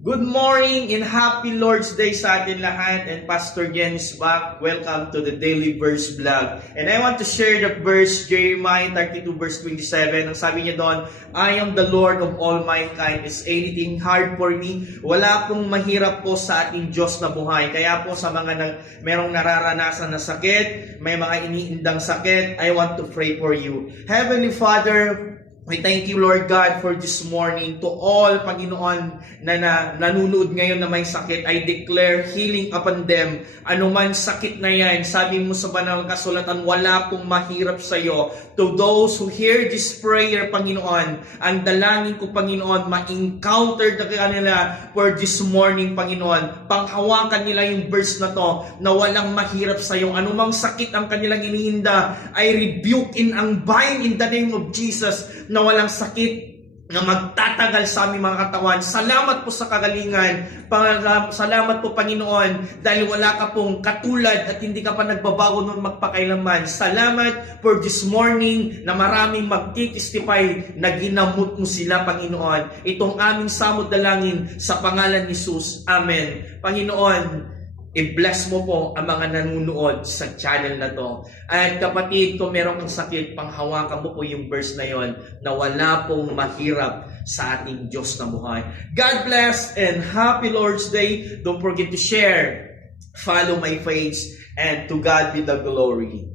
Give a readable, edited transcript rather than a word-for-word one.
Good morning and happy Lord's Day sa atin lahat, and Pastor Jen is back. Welcome to the Daily Verse Vlog. And I want to share the verse, Jeremiah 32 verse 27. Ang sabi niya doon, I am the Lord of all mankind. Is anything hard for me? Wala pong mahirap po sa ating Diyos na buhay. Kaya po sa mga merong nararanasan na sakit, may mga iniindang sakit, I want to pray for you. Heavenly Father, we thank you, Lord God, for this morning. To all, Panginoon, na nanonood ngayon na may sakit, I declare healing upon them. Ano man sakit na yan, sabi mo sa banal na kasulatan, wala pong mahirap sa iyo. To those who hear this prayer, Panginoon, ang dalangin ko, Panginoon, ma-encounter na kanila for this morning, Panginoon. Panghawakan nila yung verse na to, na walang mahirap sa iyo. Ano mang sakit ang kanilang inihinda, I rebuke and bind in the name of Jesus, na walang sakit na magtatagal sa aming mga katawan. Salamat po sa kagalingan. Salamat po, Panginoon, dahil wala ka pong katulad at hindi ka pa nagbabago noon magpakailanman. Salamat for this morning na maraming magtitestify na ginamot mo sila, Panginoon. Itong aming samot dalangin sa pangalan ni Jesus. Amen. Panginoon, i-bless mo po ang mga nanonood sa channel na to. At kapatid, kung meron kang sakit, panghawakan mo po yung verse na yon, na wala pong mahirap sa ating Diyos na buhay. God bless and happy Lord's Day. Don't forget to share, follow my page, and to God be the glory.